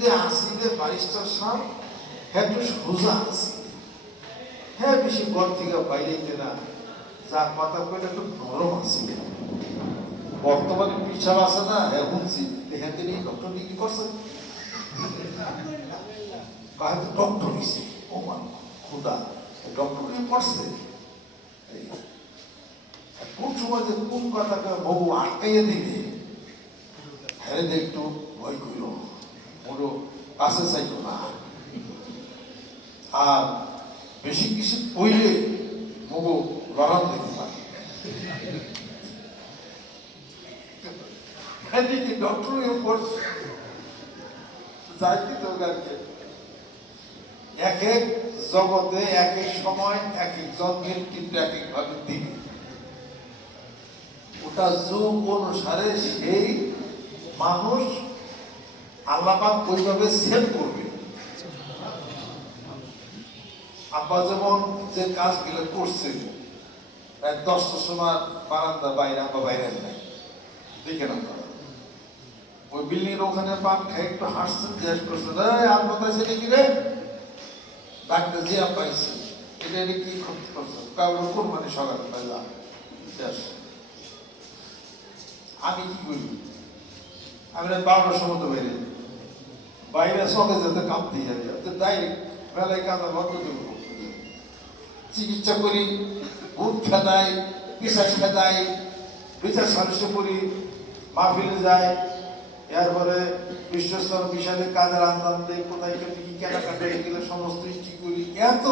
যে আসিলে বারিস্টার সাহেব হ্যাঁ একটু সোজা আছে হ্যাঁ বেশি ঘর থেকে বাইরে না। যা কথা কইলে একটু নরম আছে বর্তমানে পিছাব আছে না হ্যাঁ শুনছি এখান থেকে ডক্টর ডিগ্রি করছে। কাহাতে ডক্টর হয়েছে ও মান খুদা। ডক্টর পড়ছে এই, কোন সময় যে কোন কথাটা বহু আটকাইয়ে দিবে? হ্যাঁ একটু ওরও কাছে চাইতো না আর বেশি কিছু কইলে বহু লড়ান দেখতে পারে। জগতে, এক এক সময়, এক এক এক এক ওটা যুগ অনুসারে সেই মানুষ আল্লাপাক ওইভাবে সেভ করবে। আব্বা যেমন যে কাজগুলো করছেন, প্রায় দশটার সময় বারান্দা বাইরে, আব্বা বাইরে নাই। দেখে ওই বিল্ডিং ওখানে পান খাই একটু হাসছেন, জিজ্ঞেস করছেন, এই আর কোথায় সেটা কি রে। ডাক্তার জি আব্বা আইছে এটা এটা কি করতে করছেন কারণ কোন মানে সকালে পাইলাম শেষ আমি কি করি? আমি না বারোটার সময় তো বাইরে বাইরে সকালে যেতে কাঁপতে যাবে তো ডাইরেক্ট বেলায় কাঁদা বন্ধ দেবো। চিকিৎসা করি, ভূত খেদাই পিসাস খেদাই বিচার সালিশ করি মাহফিলে যায় এরপরে বিশ্বস্তর বিষয়ে কাজের আন্দাম দেয় কোথায় কে কি কেনাকাটা এগুলো সমস্ত কি করি। এত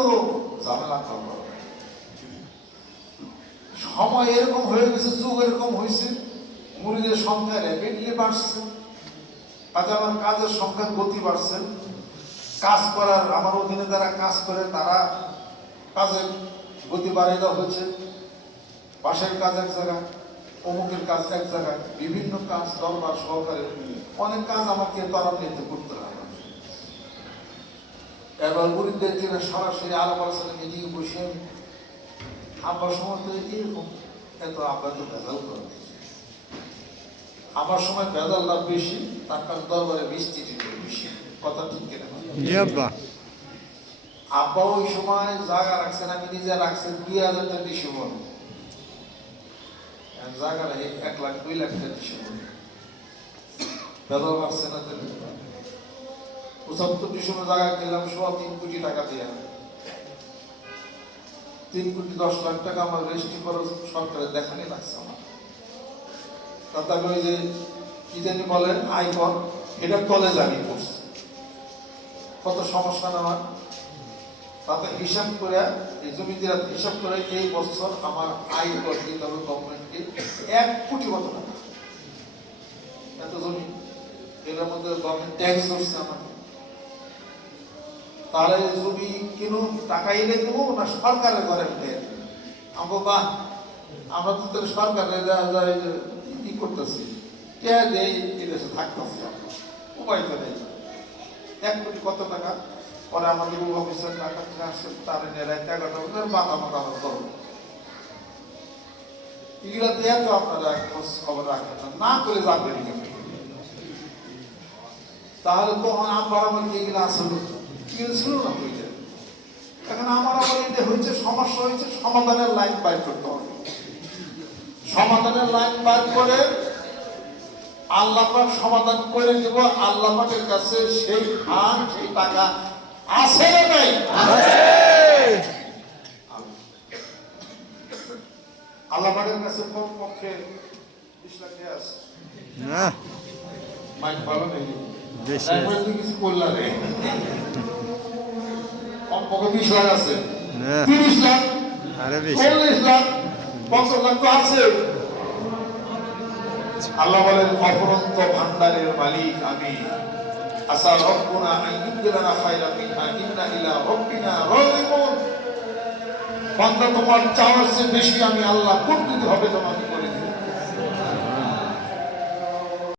ঝামেলা করব সময় এরকম হয়ে গেছে, যুগ এরকম হয়েছে, মুড়িদের সংখ্যা র্যাপিডলি বাড়ছে। কাজে আমার কাজের সংখ্যা গতি বাড়ছে। কাজ করার, আমার অধীনে যারা কাজ করে, তারা কাজের গতি বাড়িয়ে দেওয়া হয়েছে। পাশের কাজ এক জায়গায়, অমুকের কাজ এক জায়গায়, বিভিন্ন কাজ দরবার সহকারে অনেক কাজ আমাকে ত্বরান্বিত করতে হবে এবার গরিবদের কিনা সরাসরি আলাপ আলোচনা মিটিং বসে আব্বার সময় এরকম এত আব্বা তো ভেজাল করে। আমার সময় ভেজাল লাভ বেশি কারণ দরবারে মিস্ত্রি বেশি। কথা ঠিক কিনা? আব্বা। ওই সময় জায়গা রাখছেন আমি নিজে রাখছেন দুই হাজার টাকা বেশি মন জায়গা রাখে এক লাখ দুই লাখ টাকা না। তো পঁচাত্তর ডিসেম্বর জায়গা কিনলাম সোয়া তিন কোটি টাকা দিয়ে। তিন কোটি দশ লাখ টাকা আমার রেজিস্ট্রি খরচ সরকারের দেখানি লাগছে আমার। আমি ওই যে কি জানি বলেন আয়কর এটা কলেজ আমি করছি। কত সমস্যা আমার? তাতে হিসাব করে, এই জমিদারা হিসাব করে এই বছর আমার আয় কর দিতে হবে গভর্নমেন্টকে এক কোটি কত টাকা। এত জমি, এটার মধ্যে গভর্নমেন্ট ট্যাক্স ধরছে আমাকে। তাহলে জমি কেন টাকা এনে দেবো না সরকারের ঘরে উঠে? আমাকে আমরা তো সরকারের করতেছি। কে দেয় এই দেশে থাকতেছি আমরা। উপায় তো নেই। এক কোটি কত টাকা? পরে আমাদের অফিসের টাকা আসছে, তার রাখতে এগারোটা মাথা মাথা আমার করব এগুলাতে এত আপনারা খোঁজ খবর রাখেন না। না করে যাবেন তাহলে তো আমার আমার এগুলো আসলো এগুলো না এখন আমার আবার এটা হয়েছে, সমস্যা হয়েছে, সমাধানের লাইন বাইর করতে হবে। সমাধানের লাইন বাইর করে আল্লাহ সমাধান করে দেব। আল্লাহ কাছে সেই খান সেই টাকা আছে না নাই? আল্লাহ কাছে কোন পক্ষে বিশ লাখ আছে না। মাইক ভালো নেই। কিছু করলা রে কম পক্ষে বিশ লাখ আছে। তিরিশ লাখ চল্লিশ লাখ আল্লাহ বলেন অপরন্ত ভান্ডারের মালিক আমি। আসা রব্বুনা আইয়ুবদিলানা খায়রা মিনহা, ইন্না ইলা রব্বিনা রাজিকুন বান্দা তোমার চাওয়ার চেয়ে বেশি আমি আল্লাহ কোন হবে তোমাকে